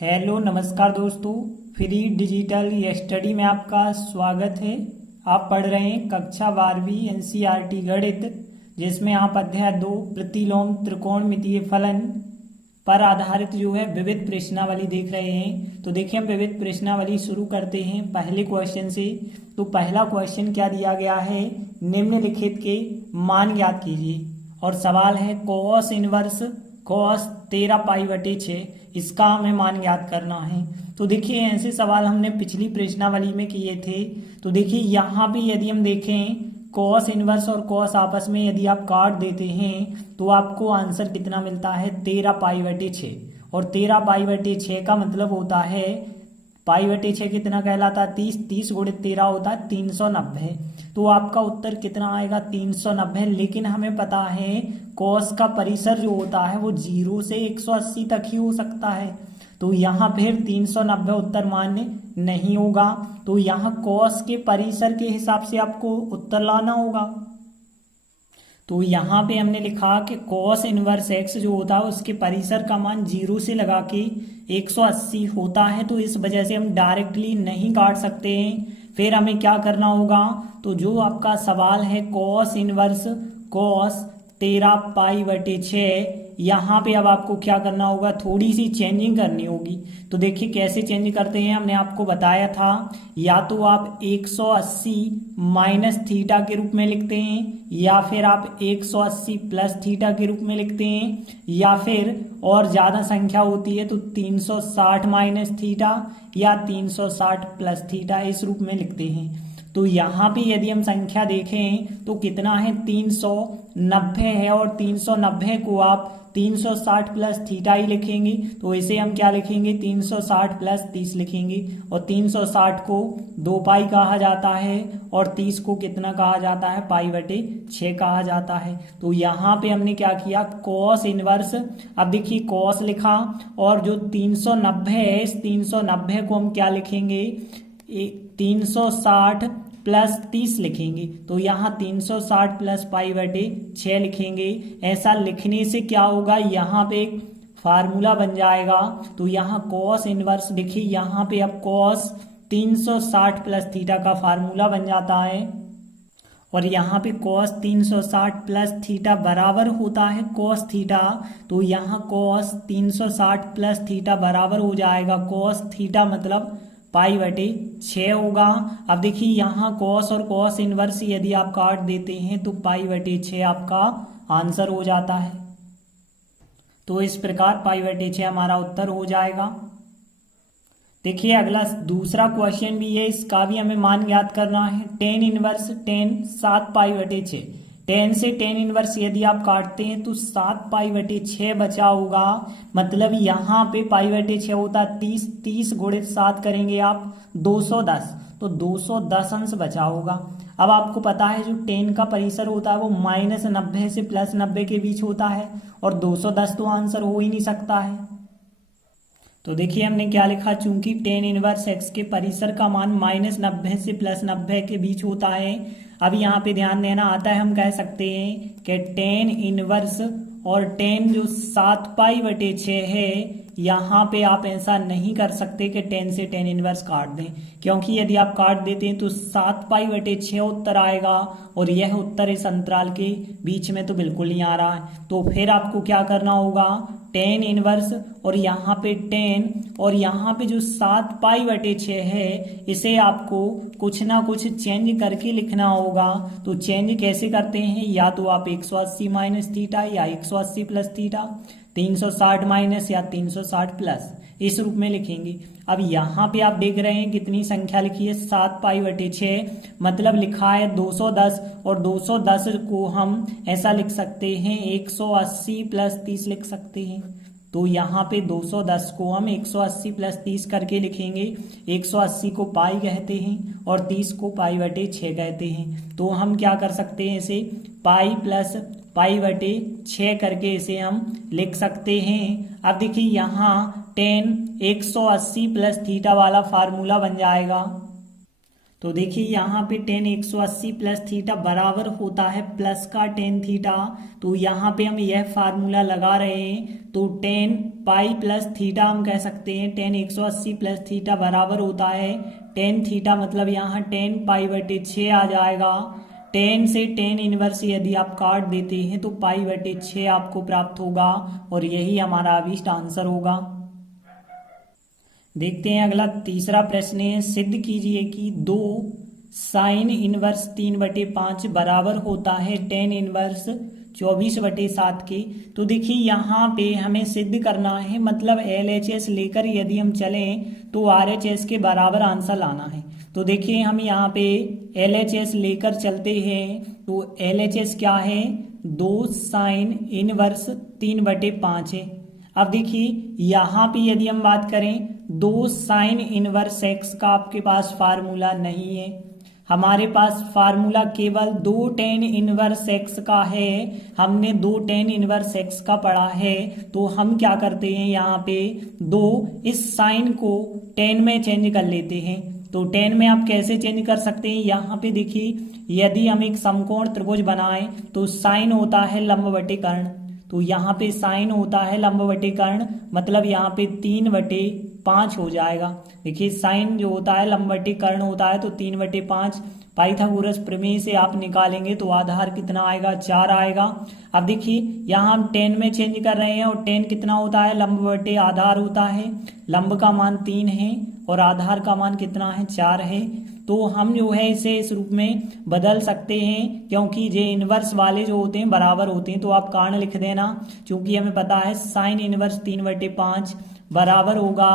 Hello नमस्कार दोस्तों, free digital study में आपका स्वागत है। आप पढ़ रहे हैं कक्षा 12वीं एनसीईआरटी गणित, जिसमें आप अध्याय 2 प्रतिलोम त्रिकोणमितीय फलन पर आधारित जो है विविध प्रश्नावली देख रहे हैं। तो देखिए, हम विविध प्रश्नावली शुरू करते हैं पहले क्वेश्चन से। तो पहला क्वेश्चन क्या दिया गया है, निम्नलिखित के मान ज्ञात कीजिए। और सवाल है कॉस इनवर्स कॉस 13π/6, इसका हमें मान ज्ञात करना है। तो देखिए, ऐसे सवाल हमने पिछली प्रश्नावली में किए थे। तो देखिए, यहाँ भी यदि हम देखें कॉस इनवर्स और कॉस आपस में यदि आप काट देते हैं तो आपको आंसर कितना मिलता है, 13π/6। और 13π/6 का मतलब होता है, π/6 कितना कहलाता है, 30। 30 गुणित 13 होता है 390। तो आपका उत्तर कितना आएगा, 390। लेकिन हमें पता है कॉस का परिसर जो होता है वो 0 से 180 तक ही हो सकता है। तो यहाँ फिर 390 उत्तर मान्य नहीं होगा। तो यहाँ कॉस के परिसर के हिसाब से आपको उत्तर लाना होगा। तो यहाँ पे हमने लिखा कि कॉस इनवर्स एक्स जो होता है उसके परिसर का मान 0 से लगा के 180 होता है। तो इस वजह से हम डायरेक्टली नहीं काट सकते हैं। फिर हमें क्या करना होगा, तो जो आपका सवाल है कॉस इनवर्स कॉस 13π/6, यहाँ पे अब आपको क्या करना होगा, थोड़ी सी चेंजिंग करनी होगी। तो देखिए कैसे चेंज करते हैं, हमने आपको बताया था। या तो आप 180 माइनस थीटा के रूप में लिखते हैं, या फिर आप 180 प्लस थीटा के रूप में लिखते हैं, या फिर और ज़्यादा संख्या होती है तो 360 माइनस थीटा या 360 प्लस थीटा इस रूप में लिखते हैं। तो यहाँ पे यदि हम संख्या देखें तो कितना है, 390 है। और 390 को आप 360 प्लस थीटा ही लिखेंगे। तो इसे हम क्या लिखेंगे, 360 प्लस 30 लिखेंगे। और 360 को 2π कहा जाता है और 30 को कितना कहा जाता है, π/6 कहा जाता है। तो यहाँ पे हमने क्या किया, कॉस इनवर्स, अब देखिए कॉस लिखा और जो 390 है इस 390 को हम क्या लिखेंगे, 360 प्लस 30 लिखेंगे। तो यहाँ 360 प्लस π/6 लिखेंगे। ऐसा लिखने से क्या होगा, यहाँ पे एक फार्मूला बन जाएगा। तो यहाँ कॉस इनवर्स देखिए, यहाँ पे अब कॉस 360 प्लस थीटा का फार्मूला बन जाता है। और यहाँ पे कॉस 360 प्लस थीटा बराबर होता है कॉस थीटा। तो यहाँ कॉस 360 प्लस थीटा बराबर हो जाएगा कॉस थीटा, मतलब π/6 होगा। अब देखिए यहाँ कॉस और कॉस इनवर्स यदि आप काट देते हैं तो π/6 आपका आंसर हो जाता है। तो इस प्रकार π/6 हमारा उत्तर हो जाएगा। देखिए अगला दूसरा क्वेश्चन भी है, इसका भी हमें मान ज्ञात करना है। tan इनवर्स tan 7π/6, tan से tan इनवर्स यदि आप काटते हैं तो 7π/6 बचा होगा। मतलब यहाँ पे π/6 होता है 30। 30 गुणित 7 करेंगे आप 210, तो 210 अंश बचा होगा। अब आपको पता है जो tan का परिसर होता है वो -90 से +90 के बीच होता है, और 210 तो आंसर हो ही नहीं सकता है। तो देखिए हमने क्या लिखा, चूंकि tan इनवर्स x के परिसर का मान -90 से +90 के बीच होता है। अब यहाँ पे ध्यान देना आता है, हम कह सकते हैं कि tan इनवर्स और tan जो 7π/6 है, यहाँ पे आप ऐसा नहीं कर सकते कि tan से tan इनवर्स काट दें, क्योंकि यदि आप काट देते हैं तो 7π/6 उत्तर आएगा, और यह उत्तर इस अंतराल के बीच में तो बिल्कुल नहीं आ रहा है। तो फिर आपको क्या करना होगा, tan इनवर्स और यहाँ पे tan और यहाँ पे जो 7π/6 है इसे आपको कुछ ना कुछ चेंज करके लिखना होगा। तो चेंज कैसे करते हैं, या तो आप 180 माइनस थीटा या 180 प्लस थीटा, 360 माइनस या 360 प्लस, इस रूप में लिखेंगे। अब यहाँ पे आप देख रहे हैं कितनी संख्या लिखी है, 7π/6, मतलब लिखा है 210, और 210 को हम ऐसा लिख सकते हैं 180 प्लस 30 लिख सकते हैं। तो यहाँ पे 210 को हम 180 प्लस 30 करके लिखेंगे। 180 को पाई कहते हैं और 30 को π/6 कहते हैं। तो हम क्या कर सकते हैं, इसे पाई प्लस π/6 करके इसे हम लिख सकते हैं। अब देखिए यहाँ tan 180 प्लस थीटा वाला फार्मूला बन जाएगा। तो देखिए यहाँ पे टेन 180 प्लस थीटा बराबर होता है प्लस का टेन थीटा। तो यहाँ पे हम यह फार्मूला लगा रहे हैं, तो टेन पाई प्लस थीटा हम कह सकते हैं टेन 180 प्लस थीटा बराबर होता है टेन थीटा, मतलब यहाँ टेन पाई बटे 6 आ जाएगा। टेन से टेन इनवर्स यदि आप काट देते हैं तो पाई बटे 6 आपको प्राप्त होगा और यही हमारा अभीष्ट आंसर होगा। देखते हैं अगला तीसरा प्रश्न है, सिद्ध कीजिए कि 2 साइन इनवर्स 3/5 बराबर होता है टेन इनवर्स 24/7 के। तो देखिए यहाँ पे हमें सिद्ध करना है, मतलब LHS लेकर यदि हम चलें तो RHS के बराबर आंसर लाना है। तो देखिए हम यहाँ पे LHS लेकर चलते हैं, तो LHS क्या है, 2 साइन इनवर्स 3/5 है। अब देखिए यहाँ पे यदि हम बात करें 2 साइन इनवर्स एक्स का आपके पास फार्मूला नहीं है, हमारे पास फार्मूला केवल 2 टेन इनवर्स एक्स का है। हमने 2 टेन इनवर्स एक्स का पढ़ा है, तो हम क्या करते हैं यहाँ पे 2 इस साइन को टेन में चेंज कर लेते हैं। तो टेन में आप कैसे चेंज कर सकते हैं, यहाँ पे देखिए यदि हम एक समकोण त्रिभुज बनाएं तो साइन होता है लंब बटे कर्ण, तो यहाँ पे साइन होता है लंब बटे कर्ण, मतलब यहाँ पे 3/5 हो जाएगा। देखिए साइन जो होता है लंब बटे कर्ण होता है, तो 3/5 पाइथागोरस प्रमेय से आप निकालेंगे तो आधार कितना आएगा, 4 आएगा। अब देखिए यहाँ हम 10 में चेंज कर रहे हैं और 10 कितना होता है, लंब बटे आधार होता है। लंब का मान 3 है और आधार का मान कितना है, 4 है। तो हम जो है इसे इस रूप में बदल सकते हैं, क्योंकि जे इनवर्स वाले जो होते हैं बराबर होते हैं, तो आप कारण लिख देना, क्योंकि हमें पता है साइन इनवर्स 3/5 बराबर होगा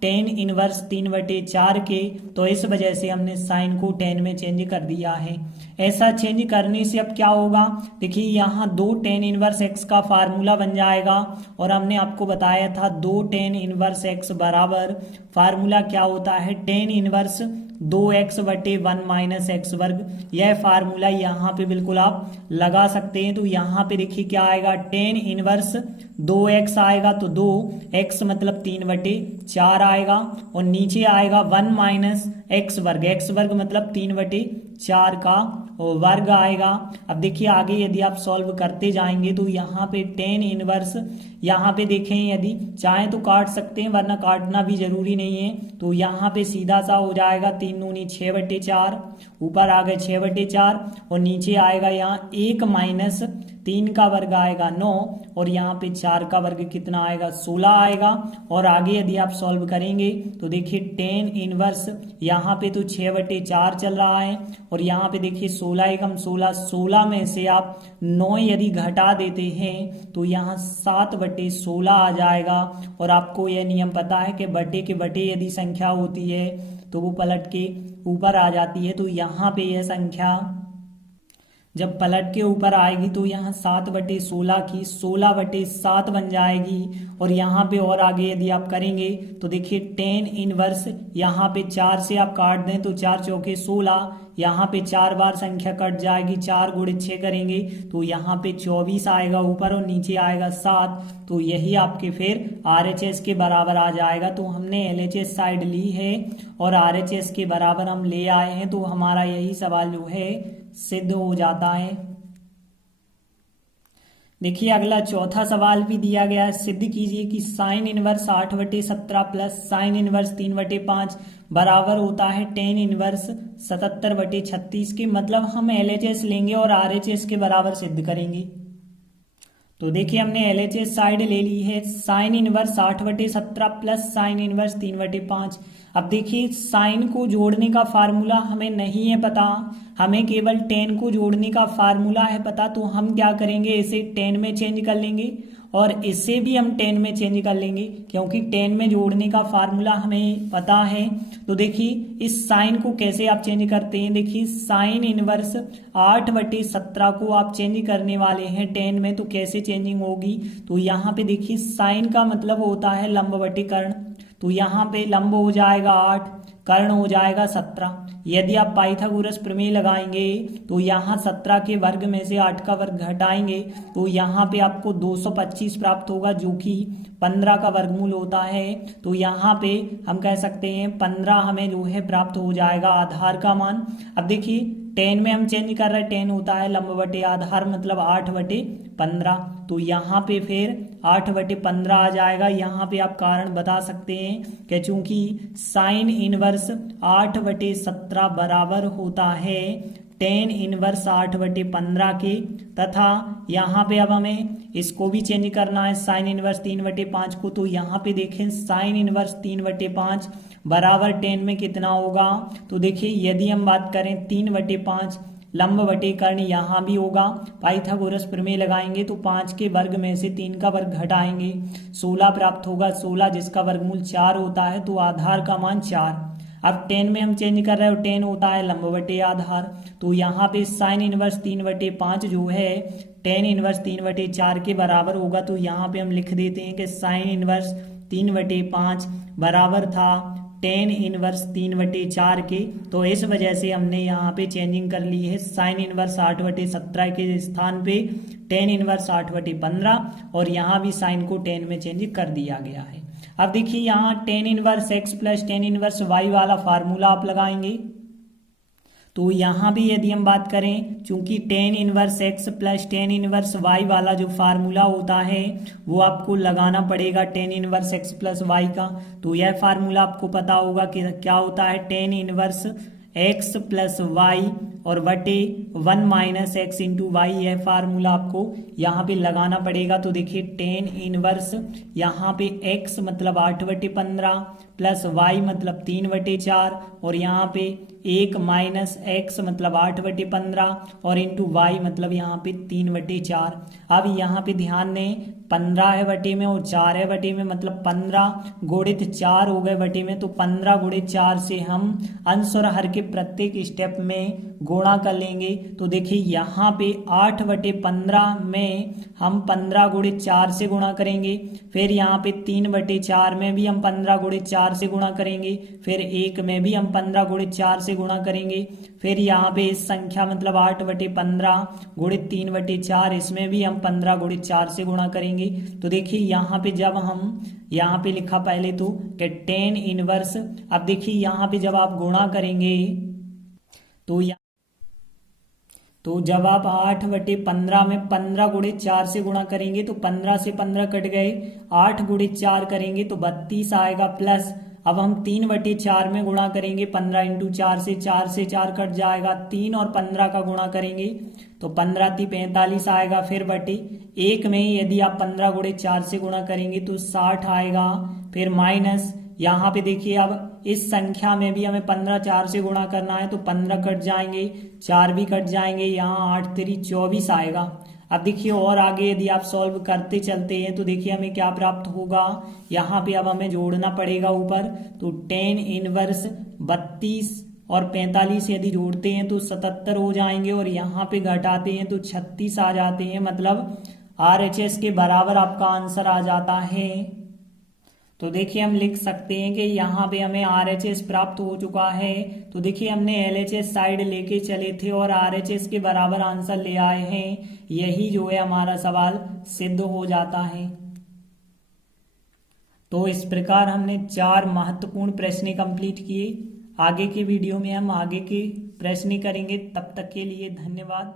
टेन इनवर्स 3/4 के। तो इस वजह से हमने साइन को टेन में चेंज कर दिया है। ऐसा चेंज करने से अब क्या होगा, देखिए यहाँ 2 टेन इनवर्स एक्स का फार्मूला बन जाएगा, और हमने आपको बताया था 2 टेन इनवर्स एक्स बराबर फार्मूला क्या होता है, tan inverse 2x/1 minus x वर्ग। यह फार्मूला यहाँ पे बिल्कुल आप लगा सकते हैं। तो यहाँ पे देखिए क्या आएगा, टेन इनवर्स 2x आएगा, तो 2x मतलब 3/4 आएगा, और नीचे आएगा 1 माइनस एक्स वर्ग, एक्स वर्ग मतलब 3/4 का वर्ग आएगा। अब देखिए आगे यदि आप सॉल्व करते जाएंगे तो यहाँ पे टेन इनवर्स, यहाँ पे देखें यदि चाहें तो काट सकते हैं, वरना काटना भी जरूरी नहीं है। तो यहाँ पे सीधा सा हो जाएगा 3 दूनी 6/4, ऊपर आ गए 6/4, और नीचे आएगा यहाँ 1 माइनस 3 का वर्ग आएगा 9, और यहाँ पे 4 का वर्ग कितना आएगा, 16 आएगा। और आगे यदि आप सॉल्व करेंगे तो देखिए टेन इनवर्स यहाँ पे तो 6/4 चल रहा है, और यहाँ पे देखिए 16 एकम 16, 16 में से आप 9 यदि घटा देते हैं तो यहाँ 7/16 आ जाएगा। और आपको यह नियम पता है कि बटे के बटे यदि संख्या होती है तो वो पलट के ऊपर आ जाती है। तो यहाँ पे यह संख्या जब पलट के ऊपर आएगी तो यहाँ 7/16 की 16/7 बन जाएगी। और यहाँ पे और आगे यदि आप करेंगे तो देखिए टेन इनवर्स यहाँ पे 4 से आप काट दें तो 4 चौके 16, यहाँ पे 4 बार संख्या कट जाएगी, 4 × 6 करेंगे तो यहाँ पे 24 आएगा ऊपर, और नीचे आएगा 7। तो यही आपके फिर RHS के बराबर आ जाएगा। तो हमने LHS साइड ली है और RHS के बराबर हम ले आए हैं, तो हमारा यही सवाल जो है सिद्ध हो जाता है। देखिए अगला चौथा सवाल भी दिया गया है, सिद्ध कीजिए कि sine inverse 8/17 plus sine inverse 3/5 बराबर होता है टेन इनवर्स 77/36 के। मतलब हम LHS लेंगे और RHS के बराबर सिद्ध करेंगे। तो देखिए हमने LHS साइड ले ली है, sine inverse 8/17 plus sine inverse 3/5। अब देखिए साइन को जोड़ने का फार्मूला हमें नहीं है पता, हमें केवल टेन को जोड़ने का फार्मूला है पता। तो हम क्या करेंगे, इसे 10 में चेंज कर लेंगे और इसे भी हम 10 में चेंज कर लेंगे, क्योंकि 10 में जोड़ने का फार्मूला हमें पता है। तो देखिए इस साइन को कैसे आप चेंज करते हैं, देखिए साइन इनवर्स 8/17 को आप चेंज करने वाले हैं 10 में, तो कैसे चेंजिंग होगी। तो यहाँ पे देखिए साइन का मतलब होता है लंब बटे कर्ण, तो यहाँ पे लंब हो जाएगा 8, कर्ण हो जाएगा 17। यदि आप पाइथागोरस प्रमेय लगाएंगे तो यहाँ 17 के वर्ग में से 8 का वर्ग घटाएंगे तो यहाँ पे आपको 225 प्राप्त होगा, जो कि 15 का वर्गमूल होता है। तो यहाँ पे हम कह सकते हैं 15 हमें जो है प्राप्त हो जाएगा आधार का मान। अब देखिए 10 में हम चेंज कर रहे हैं, 10 होता है लंब बटे आधार, मतलब 8/15। तो यहाँ पे फिर 8/15 आ जाएगा। यहाँ पे आप कारण बता सकते हैं कि चूंकि साइन इनवर्स 8/17 बराबर होता है tan इनवर्स 8/15 के, तथा यहाँ पे अब हमें इसको भी चेंज करना है साइन इनवर्स 3/5 को। तो यहाँ पे देखें साइन इनवर्स 3/5 बराबर tan में कितना होगा। तो देखिए यदि हम बात करें 3/5 लंब बटे कर्ण यहाँ भी होगा, पाइथागोरस प्रमेय लगाएंगे तो 5 के वर्ग में से 3 का वर्ग घटाएंगे 16 प्राप्त होगा, 16 जिसका वर्गमूल 4 होता है। तो आधार का मान 4। अब 10 में हम चेंज कर रहे हो, 10 होता है लंब बटे आधार। तो यहाँ पे साइन इनवर्स 3/5 जो है tan इनवर्स 3/4 के बराबर होगा। तो यहाँ पे हम लिख देते हैं कि साइन इनवर्स 3/5 बराबर था tan इनवर्स 3/4 के। तो इस वजह से हमने यहाँ पे चेंजिंग कर ली है, साइन इनवर्स 8/17 के स्थान पे tan इनवर्स 8/15, और यहाँ भी साइन को tan में चेंज कर दिया गया है। अब देखिए यहाँ tan inverse x plus tan inverse y वाला फार्मूला आप लगाएंगे तो यहाँ भी यदि हम बात करें, चूंकि tan inverse x plus tan inverse y वाला जो फार्मूला होता है वो आपको लगाना पड़ेगा tan inverse x plus y का। तो यह फार्मूला आपको पता होगा कि क्या होता है, tan inverse x plus y और बटे 1 माइनस एक्स इंटू वाई, यह फार्मूला आपको यहाँ पे लगाना पड़ेगा। तो देखिए tan इनवर्स यहाँ पे x मतलब 8/15 प्लस y मतलब 3/4, और यहाँ पे 1 माइनस एक्स मतलब 8/15 और इंटू वाई मतलब यहाँ पे 3/4। अब यहाँ पे ध्यान दें 15 है बटे में और 4 है बटे में, मतलब 15 गुणित 4 हो गए बटे में। तो 15 गुणित 4 से हम अंश और हर के प्रत्येक स्टेप में गुणा कर लेंगे। तो देखिए यहाँ पे 8/15 में हम 15 गुणित 4 से गुणा करेंगे, फिर यहाँ पे 3/4 में भी हम 15 गुणित 4 से गुणा करेंगे, फिर 1 में भी हम 15 गुणित 4 से गुणा करेंगे, फिर यहाँ पे इस संख्या मतलब 8/15 गुणित 3/4, इसमें भी हम 15 गुणित 4 से गुणा करेंगे। तो देखिए यहाँ पे जब हम यहाँ पे लिखा पहले तो कि tan इनवर्स, अब देखिए यहाँ पे जब आप गुणा करेंगे तो जब आप 8/15 में 15 गुणित 4 से गुणा करेंगे तो 15 से 15 कट गए, 8 गुणित 4 करेंगे तो 32 आएगा, प्लस अब हम 3/4 में गुणा करेंगे 15 इंटू 4 से 4 कट जाएगा, 3 और 15 का गुणा करेंगे तो 15 × 45 आएगा, फिर बटे 1 में यदि आप 15 गुणित 4 से गुणा करेंगे तो 60 आएगा, फिर माइनस यहाँ पे देखिए अब इस संख्या में भी हमें 15 4 से गुणा करना है तो 15 कट जाएंगे, 4 भी कट जाएंगे, यहाँ 8 3 24 आएगा। अब देखिए और आगे यदि आप सॉल्व करते चलते हैं तो देखिए हमें क्या प्राप्त होगा, यहाँ पे अब हमें जोड़ना पड़ेगा ऊपर। तो tan इनवर्स 32 और 45 यदि जोड़ते हैं तो 77 हो जाएंगे, और यहाँ पे घटाते हैं तो 36 आ जाते हैं, मतलब RHS के बराबर आपका आंसर आ जाता है। तो देखिए हम लिख सकते हैं कि यहाँ पे हमें RHS प्राप्त हो चुका है। तो देखिए हमने LHS साइड लेके चले थे और RHS के बराबर आंसर ले आए हैं, यही जो है हमारा सवाल सिद्ध हो जाता है। तो इस प्रकार हमने 4 महत्वपूर्ण प्रश्न कंप्लीट किए। आगे के वीडियो में हम आगे के प्रश्न करेंगे, तब तक के लिए धन्यवाद।